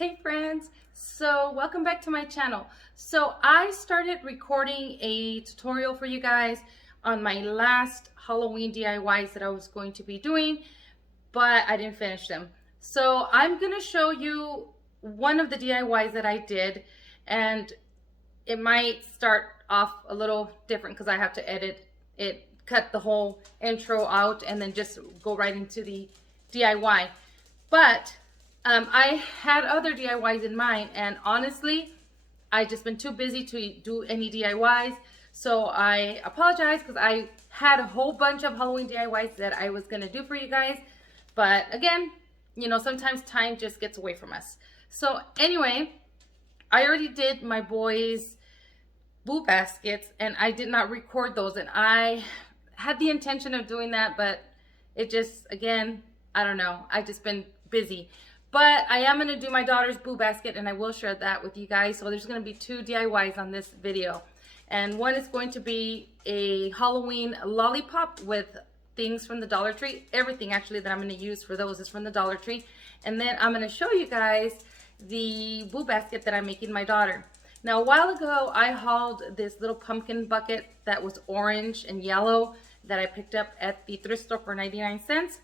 Hey friends, so welcome back to my channel. So I started recording a tutorial for you guys on my last Halloween DIYs that I was going to be doing, but I didn't finish them. So I'm going to show you one of the DIYs that I did, and it might start off a little different because I have to edit it, cut the whole intro out, and then just go right into the DIY. But I had other DIYs in mind, and honestly, I just been too busy to do any DIYs. So I apologize because I had a whole bunch of Halloween DIYs that I was going to do for you guys. But again, you know, sometimes time just gets away from us. So anyway, I already did my boys' boo baskets, and I did not record those. And I had the intention of doing that, but it just, again, I don't know. I just been busy. But I am going to do my daughter's boo basket, and I will share that with you guys. So there's going to be two DIYs on this video. And one is going to be a Halloween lollipop with things from the Dollar Tree. Everything actually that I'm going to use for those is from the Dollar Tree. And then I'm going to show you guys the boo basket that I'm making my daughter. Now, a while ago, I hauled this little pumpkin bucket that was orange and yellow that I picked up at the thrift store for 99 cents.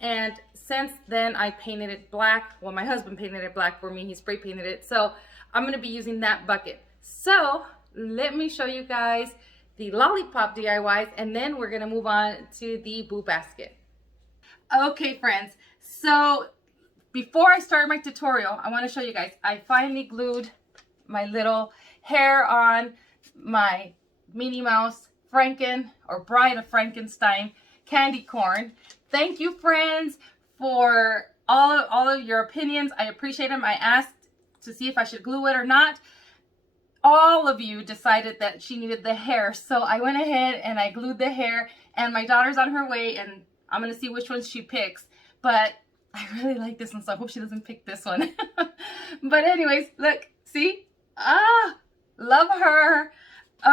And since then, I painted it black. Well, my husband painted it black for me. He spray painted it. So I'm going to be using that bucket. So let me show you guys the lollipop DIYs, and then we're going to move on to the boo basket. Okay, friends. So before I start my tutorial, I want to show you guys. I finally glued my little hair on my Minnie Mouse Franken or Bride of Frankenstein candy corn. Thank you, friends, for all of your opinions. I appreciate them. I asked to see if I should glue it or not. All of you decided that she needed the hair, so I went ahead and I glued the hair, and my daughter's on her way, and I'm going to see which one she picks. But I really like this one, so I hope she doesn't pick this one. But anyways, look, see? Love her.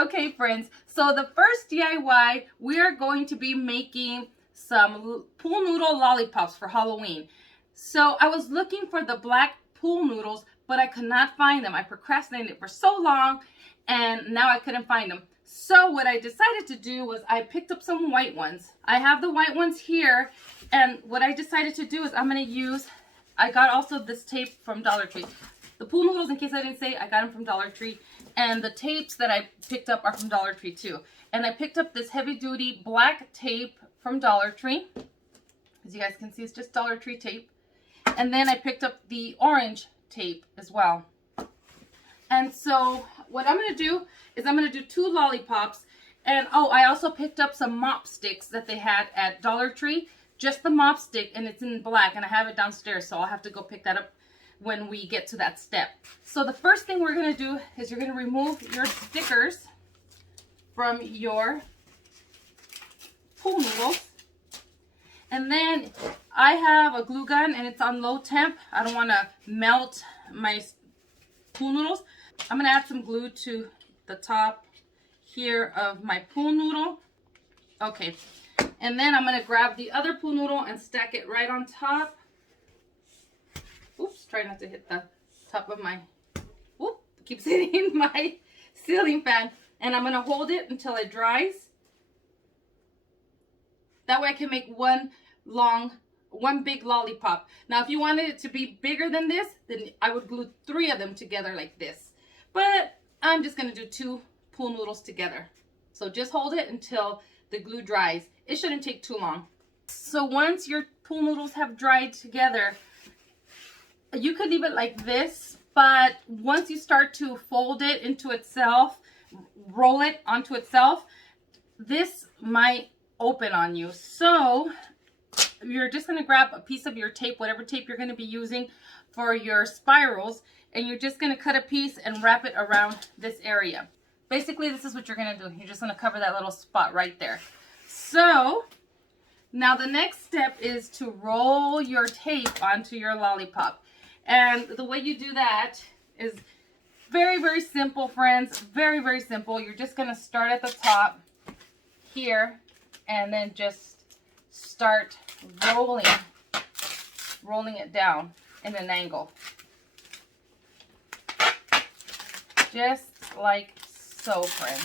Okay, friends, so the first DIY, we are going to be making some pool noodle lollipops for Halloween. So I was looking for the black pool noodles, but I could not find them. I procrastinated for so long, and now I couldn't find them. So what I decided to do was I picked up some white ones. I have the white ones here, and what I decided to do is I'm going to use, I got also this tape from Dollar Tree. The pool noodles, in case I didn't say, I got them from Dollar Tree, and the tapes that I picked up are from Dollar Tree too. And I picked up this heavy-duty black tape from Dollar Tree. As you guys can see, it's just Dollar Tree tape. And then I picked up the orange tape as well. And so what I'm going to do is I'm going to do two lollipops. And oh, I also picked up some mop sticks that they had at Dollar Tree. Just the mop stick, and it's in black, and I have it downstairs, so I'll have to go pick that up when we get to that step. So the first thing we're going to do is you're going to remove your stickers from your pool noodles. And then I have a glue gun, and it's on low temp. I don't want to melt my pool noodles. I'm going to add some glue to the top here of my pool noodle. Okay. And then I'm going to grab the other pool noodle and stack it right on top. Oops, try not to hit the top of my, whoop, keeps hitting my ceiling fan. And I'm going to hold it until it dries. That way I can make one big lollipop. Now, if you wanted it to be bigger than this, then I would glue 3 of them together like this. But I'm just going to do 2 pool noodles together. So just hold it until the glue dries. It shouldn't take too long. So once your pool noodles have dried together, you could leave it like this, but once you start to fold it into itself, roll it onto itself, this might open on you. So you're just going to grab a piece of your tape, whatever tape you're going to be using for your spirals, and you're just going to cut a piece and wrap it around this area. Basically, this is what you're going to do. You're just going to cover that little spot right there. So now the next step is to roll your tape onto your lollipop. And the way you do that is very, very simple, friends. Very, very simple. You're just going to start at the top here and then just start rolling it down in an angle. just like so, friends.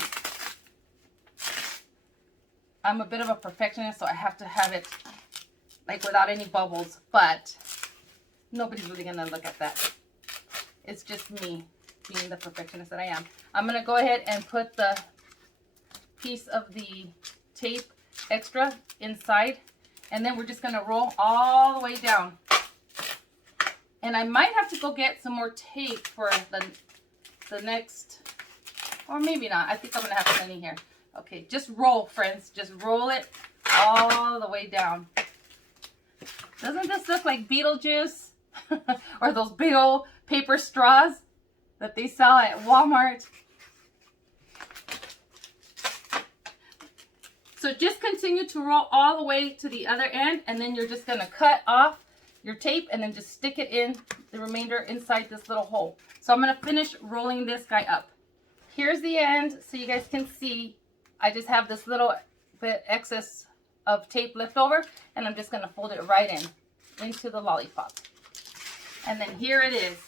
I'm a bit of a perfectionist, so I have to have it like without any bubbles, but nobody's really gonna look at that. It's just me being the perfectionist that I am. I'm gonna go ahead and put the piece of the tape extra inside, and then we're just gonna roll all the way down. And I might have to go get some more tape for the next, or maybe not. I think I'm gonna have plenty here. Okay, just roll, friends. Just roll it all the way down. Doesn't this look like Beetlejuice? Or those big old paper straws that they sell at Walmart? So just continue to roll all the way to the other end, and then you're just gonna cut off your tape and then just stick it in the remainder inside this little hole. So I'm gonna finish rolling this guy up. Here's the end, so you guys can see I just have this little bit excess of tape left over, and I'm just gonna fold it right into the lollipop. And then here it is.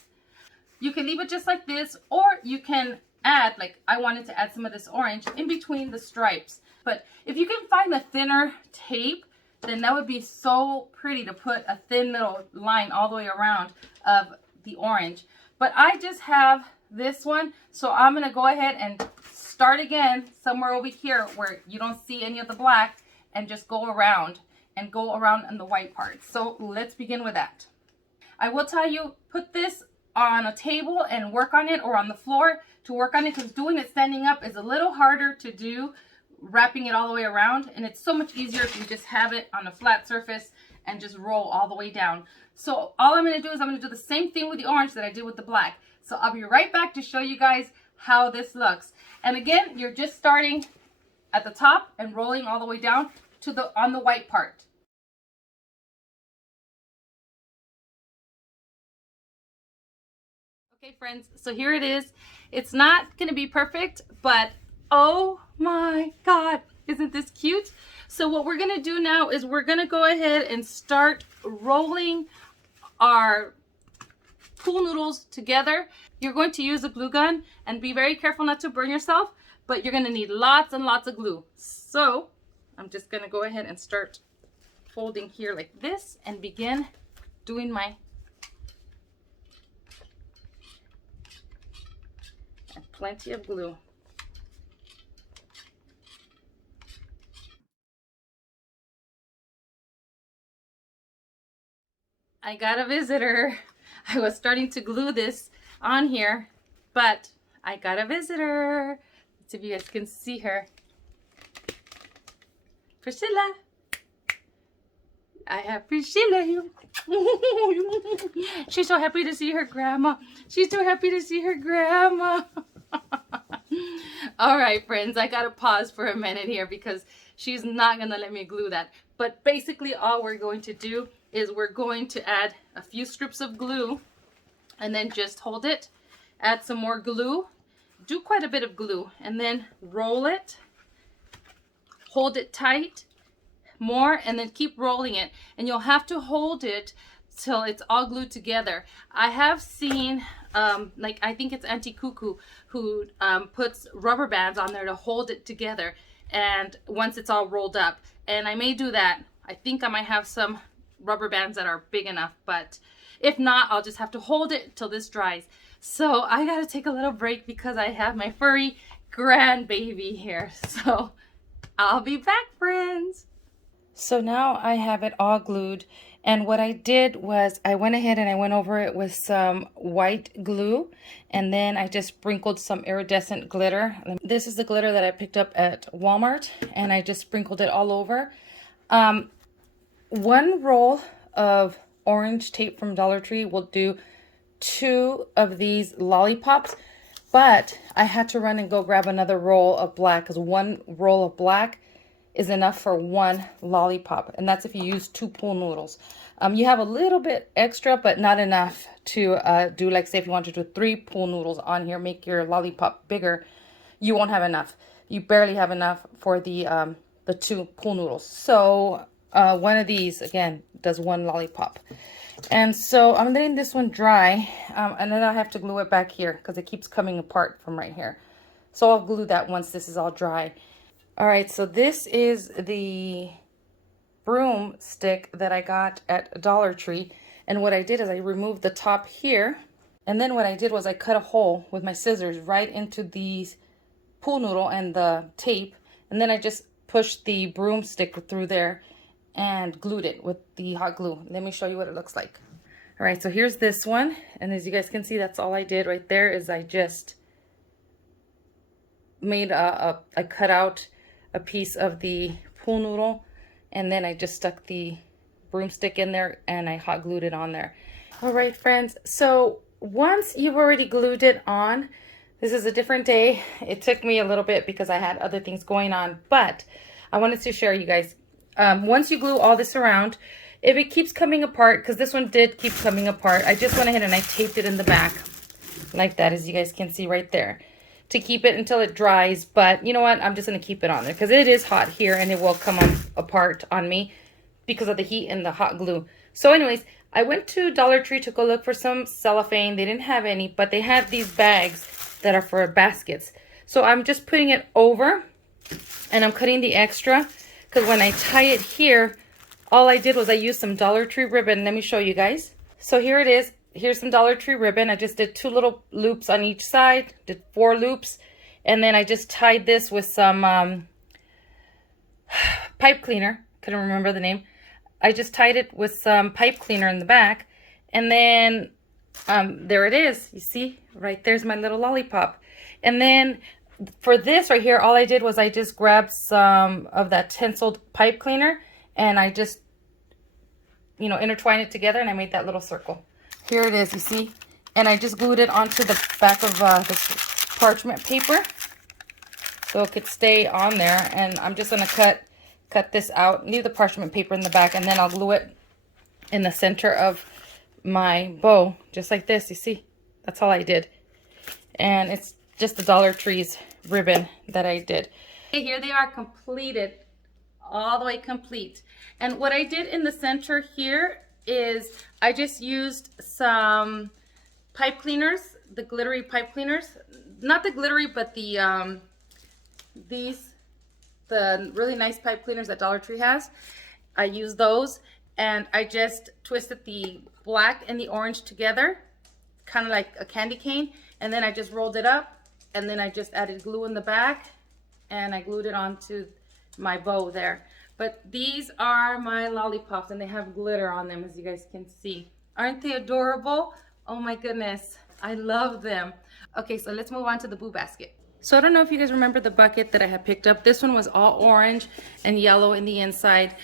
You can leave it just like this, or you can add, like I wanted to add some of this orange in between the stripes. But if you can find the thinner tape, then that would be so pretty to put a thin little line all the way around of the orange. But I just have this one, so I'm gonna go ahead and start again somewhere over here where you don't see any of the black, and just go around on the white part. So let's begin with that. I will tell you, put this on a table and work on it, or on the floor to work on it, because doing it standing up is a little harder to do, wrapping it all the way around, and it's so much easier if you just have it on a flat surface and just roll all the way down. So all I'm going to do is I'm going to do the same thing with the orange that I did with the black. So I'll be right back to show you guys how this looks. And again, you're just starting at the top and rolling all the way down to on the white part. Okay, friends, so here it is. It's not going to be perfect, but oh my God, isn't this cute? So what we're going to do now is we're going to go ahead and start rolling our pool noodles together. You're going to use a glue gun, and be very careful not to burn yourself, but you're going to need lots and lots of glue. So I'm just going to go ahead and start folding here like this and begin doing my plenty of glue. I got a visitor. I was starting to glue this on here, but I got a visitor. Let's see if you guys can see her. Priscilla. I have Priscilla here. She's so happy to see her grandma. She's so happy to see her grandma. All right, friends, I gotta pause for a minute here because she's not gonna let me glue that. But basically all we're going to do is we're going to add a few strips of glue, and then just hold it, add some more glue, do quite a bit of glue, and then roll it, hold it tight, more, and then keep rolling it. And you'll have to hold it till it's all glued together. I have seen, like I think it's Auntie Cuckoo who puts rubber bands on there to hold it together, and once it's all rolled up. And I may do that. I think I might have some rubber bands that are big enough, but if not, I'll just have to hold it till this dries. So I gotta take a little break because I have my furry grandbaby here. So I'll be back, friends. So now I have it all glued, and what I did was I went ahead and I went over it with some white glue, and then I just sprinkled some iridescent glitter. This is the glitter that I picked up at Walmart, and I just sprinkled it all over. One roll of orange tape from Dollar Tree will do 2 of these lollipops, but I had to run and go grab another roll of black because 1 roll of black is enough for 1 lollipop, and that's if you use 2 pool noodles. You have a little bit extra, but not enough to do, like, say if you want to do 3 pool noodles on here, make your lollipop bigger, you won't have enough. You barely have enough for the 2 pool noodles. So one of these again does 1 lollipop. And so I'm letting this one dry, and then I have to glue it back here because it keeps coming apart from right here. So I'll glue that once this is all dry. All right, so this is the broomstick that I got at Dollar Tree. And what I did is I removed the top here. And then what I did was I cut a hole with my scissors right into the pool noodle and the tape. And then I just pushed the broomstick through there and glued it with the hot glue. Let me show you what it looks like. All right, so here's this one. And as you guys can see, that's all I did right there is I just made I cut out a piece of the pool noodle, and then I just stuck the broomstick in there and I hot glued it on there. All right, friends, so once you've already glued it on, this is a different day. It took me a little bit because I had other things going on, but I wanted to share you guys. Once you glue all this around, if it keeps coming apart, because this one did keep coming apart, I just went ahead and I taped it in the back like that, as you guys can see right there, to keep it until it dries. But you know what, I'm just going to keep it on there because it is hot here and it will come apart on me because of the heat and the hot glue. So anyways, I went to Dollar Tree to go look for some cellophane. They didn't have any, but they had these bags that are for baskets. So I'm just putting it over and I'm cutting the extra because when I tie it here, all I did was I used some Dollar Tree ribbon. Let me show you guys. So here it is. Here's some Dollar Tree ribbon. I just did 2 little loops on each side, did 4 loops, and then I just tied this with some pipe cleaner. Couldn't remember the name. I just tied it with some pipe cleaner in the back, and then there it is. You see, right there's my little lollipop. And then for this right here, all I did was I just grabbed some of that tinseled pipe cleaner, and I just, you know, intertwined it together, and I made that little circle. Here it is, you see? And I just glued it onto the back of this parchment paper so it could stay on there. And I'm just going to cut this out, leave the parchment paper in the back, and then I'll glue it in the center of my bow, just like this, you see? That's all I did. And it's just the Dollar Tree's ribbon that I did. Okay, here they are completed, all the way complete. And what I did in the center here is I just used some pipe cleaners, the glittery pipe cleaners. Not the glittery, but the the really nice pipe cleaners that Dollar Tree has. I used those, and I just twisted the black and the orange together, kind of like a candy cane, and then I just rolled it up, and then I just added glue in the back, and I glued it onto my bow there. But these are my lollipops, and they have glitter on them, as you guys can see. Aren't they adorable? Oh my goodness, I love them. Okay, so let's move on to the boo basket. So I don't know if you guys remember the bucket that I had picked up. This one was all orange and yellow in the inside.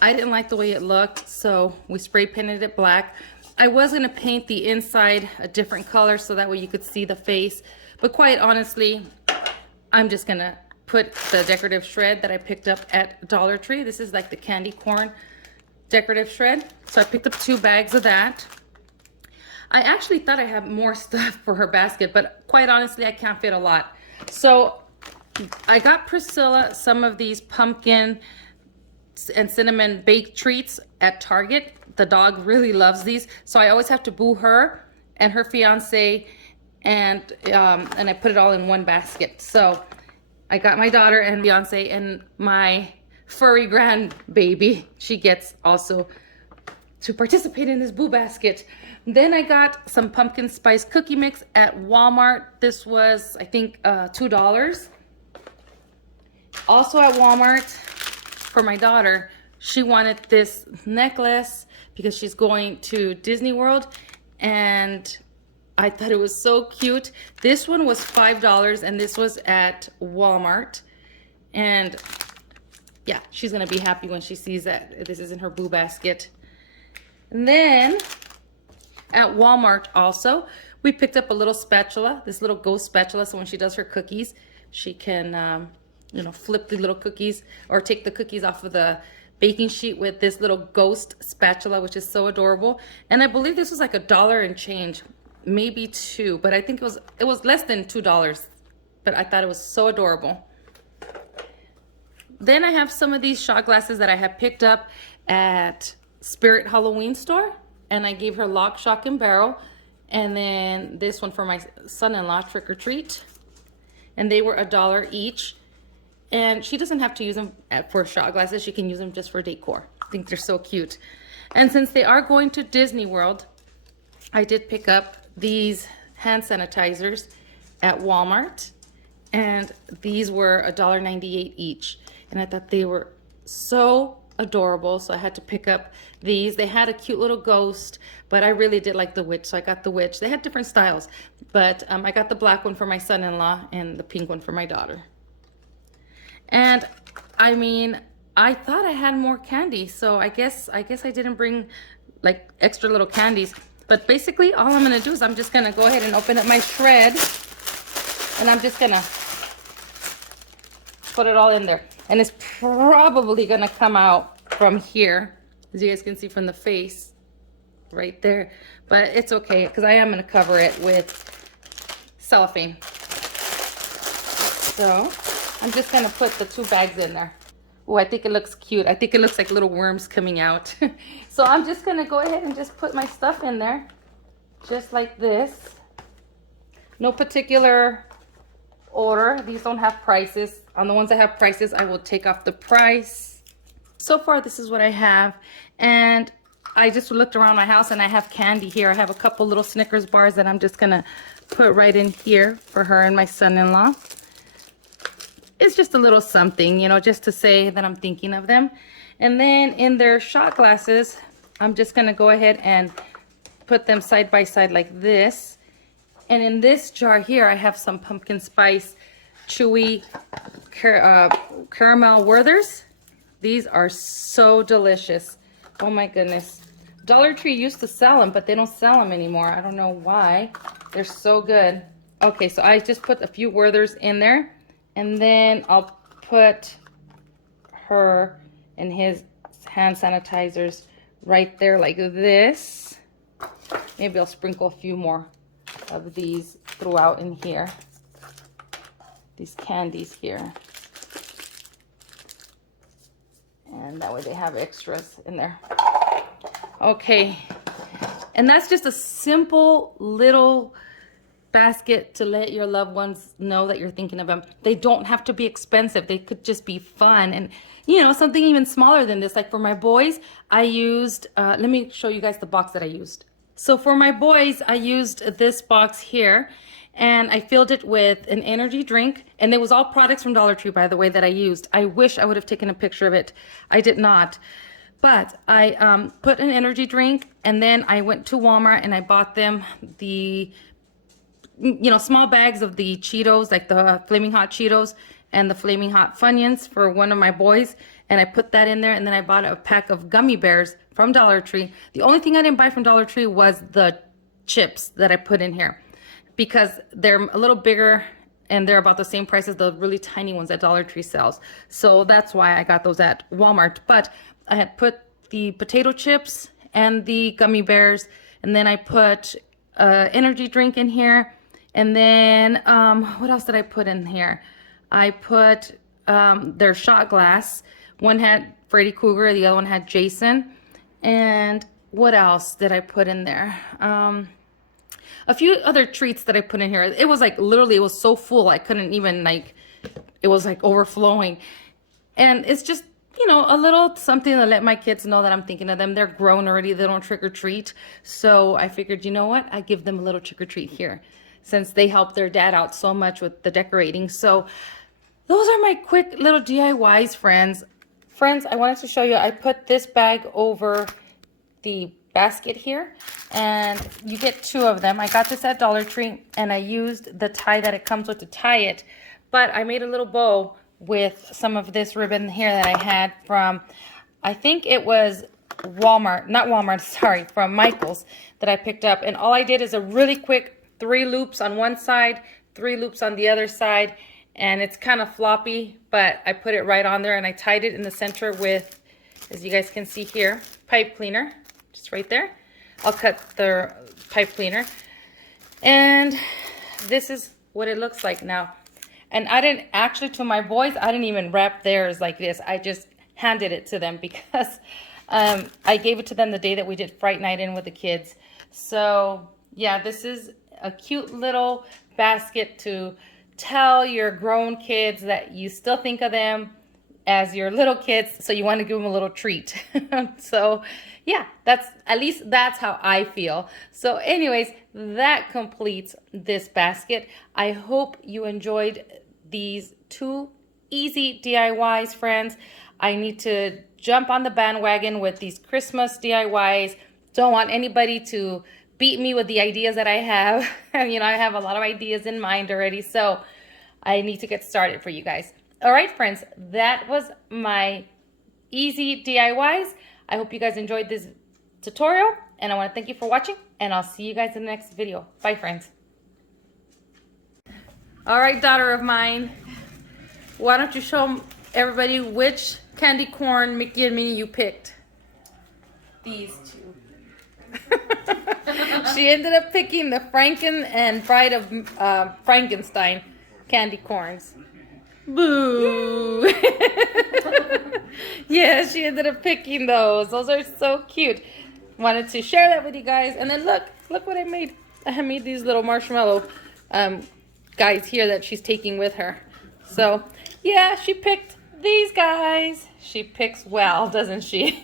I didn't like the way it looked, so we spray painted it black. I was gonna paint the inside a different color so that way you could see the face, but quite honestly, I'm just gonna put the decorative shred that I picked up at Dollar Tree. This is like the candy corn decorative shred. So I picked up 2 bags of that. I actually thought I had more stuff for her basket, but quite honestly, I can't fit a lot. So I got Priscilla some of these pumpkin and cinnamon baked treats at Target. The dog really loves these, so I always have to boo her and her fiance, and I put it all in one basket. So I got my daughter and fiance and my furry grandbaby. She gets also to participate in this boo basket. Then I got some pumpkin spice cookie mix at Walmart. This was, I think, $2. Also at Walmart, for my daughter, she wanted this necklace because she's going to Disney World, and I thought it was so cute. This one was $5, and this was at Walmart. And yeah, she's gonna be happy when she sees that this is in her boo basket. And then at Walmart also, we picked up a little spatula, this little ghost spatula, so when she does her cookies, she can, you know, flip the little cookies or take the cookies off of the baking sheet with this little ghost spatula, which is so adorable. And I believe this was like $1 and change, maybe $2, but I think it was less than $2, but I thought it was so adorable. Then I have some of these shot glasses that I have picked up at Spirit Halloween store. and I gave her Lock, Shock, and Barrel. And then this one for my son-in-law, Trick or Treat. And they were $1 each. And she doesn't have to use them for shot glasses. She can use them just for decor. I think they're so cute. And since they are going to Disney World, I did pick up these hand sanitizers at Walmart. And these were $1.98 each. And I thought they were so adorable, so I had to pick up these. They had a cute little ghost, but I really did like the witch, so I got the witch. They had different styles, but I got the black one for my son-in-law and the pink one for my daughter. And I mean, I thought I had more candy, so I guess I didn't bring like extra little candies. But basically all I'm gonna do is I'm just gonna go ahead and open up my shred, and I'm just gonna put it all in there. And it's probably gonna come out from here, as you guys can see from the face right there. But it's okay, because I am gonna cover it with cellophane. So I'm just gonna put the 2 bags in there. Oh, I think it looks cute. I think it looks like little worms coming out. So I'm just gonna go ahead and just put my stuff in there, just like this. No particular order. These don't have prices. On the ones that have prices, I will take off the price. So far, this is what I have. And I just looked around my house and I have candy here. I have a couple little Snickers bars that I'm just gonna put right in here for her and my son-in-law. It's just a little something, you know, just to say that I'm thinking of them. And then in their shot glasses, I'm just gonna go ahead and put them side by side like this. And in this jar here, I have some pumpkin spice chewy caramel Werthers. These are so delicious. Oh my goodness. Dollar Tree used to sell them, but they don't sell them anymore. I don't know why. They're so good. Okay, so I just put a few Werthers in there. And then I'll put her and his hand sanitizers right there like this. Maybe I'll sprinkle a few more of these throughout in here. These candies here. And that way they have extras in there. Okay. And that's just a simple little basket to let your loved ones know that you're thinking of them. They don't have to be expensive. They could just be fun. And, you know, something even smaller than this. Like for my boys, I used, let me show you guys the box that I used. So for my boys, I used this box here. And I filled it with an energy drink. And it was all products from Dollar Tree, by the way, that I used. I wish I would have taken a picture of it. I did not. But I put an energy drink. And then I went to Walmart and I bought them the, you know, small bags of the Cheetos, like the Flaming Hot Cheetos and the Flaming Hot Funyuns for one of my boys. And I put that in there. And then I bought a pack of gummy bears from Dollar Tree. The only thing I didn't buy from Dollar Tree was the chips that I put in here, because they're a little bigger and they're about the same price as the really tiny ones that Dollar Tree sells. So that's why I got those at Walmart. But I had put the potato chips and the gummy bears. And then I put energy drink in here. And then, what else did I put in here? I put their shot glass. One had Freddy Krueger, the other one had Jason. And what else did I put in there? A few other treats that I put in here. It was like, literally, it was so full, I couldn't even like, it was like overflowing. And it's just, you know, a little something to let my kids know that I'm thinking of them. They're grown already, they don't trick or treat. So I figured, you know what? I give them a little trick or treat here, since they help their dad out so much with the decorating. So those are my quick little DIYs, friends. Friends, I wanted to show you, I put this bag over the basket here, and you get 2 of them. I got this at Dollar Tree, and I used the tie that it comes with to tie it, but I made a little bow with some of this ribbon here that I had from, I think it was Walmart, not Walmart, sorry, from Michael's that I picked up. And all I did is a really quick 3 loops on one side, 3 loops on the other side, and it's kind of floppy, but I put it right on there, and I tied it in the center with, as you guys can see here, pipe cleaner, just right there. I'll cut the pipe cleaner, and this is what it looks like now. And I didn't, actually, to my boys, I didn't even wrap theirs like this. I just handed it to them because I gave it to them the day that we did Fright Night in with the kids. So yeah, this is a cute little basket to tell your grown kids that you still think of them as your little kids, so you want to give them a little treat. So yeah, at least that's how I feel. So anyways, that completes this basket. I hope you enjoyed these 2 easy DIYs, friends. I need to jump on the bandwagon with these Christmas DIYs. Don't want anybody to beat me with the ideas that I have. You know, I have a lot of ideas in mind already, so I need to get started for you guys. All right, friends, that was my easy DIYs. I hope you guys enjoyed this tutorial, and I want to thank you for watching, and I'll see you guys in the next video. Bye, friends. All right, daughter of mine, why don't you show everybody which candy corn Mickey and Minnie you picked? These 2. She ended up picking the Franken and Bride of Frankenstein candy corns. Boo! Yeah, she ended up picking those. Those are so cute. Wanted to share that with you guys. And then look what I made. I made these little marshmallow guys here that she's taking with her. So yeah, she picked these guys. She picks well, doesn't she?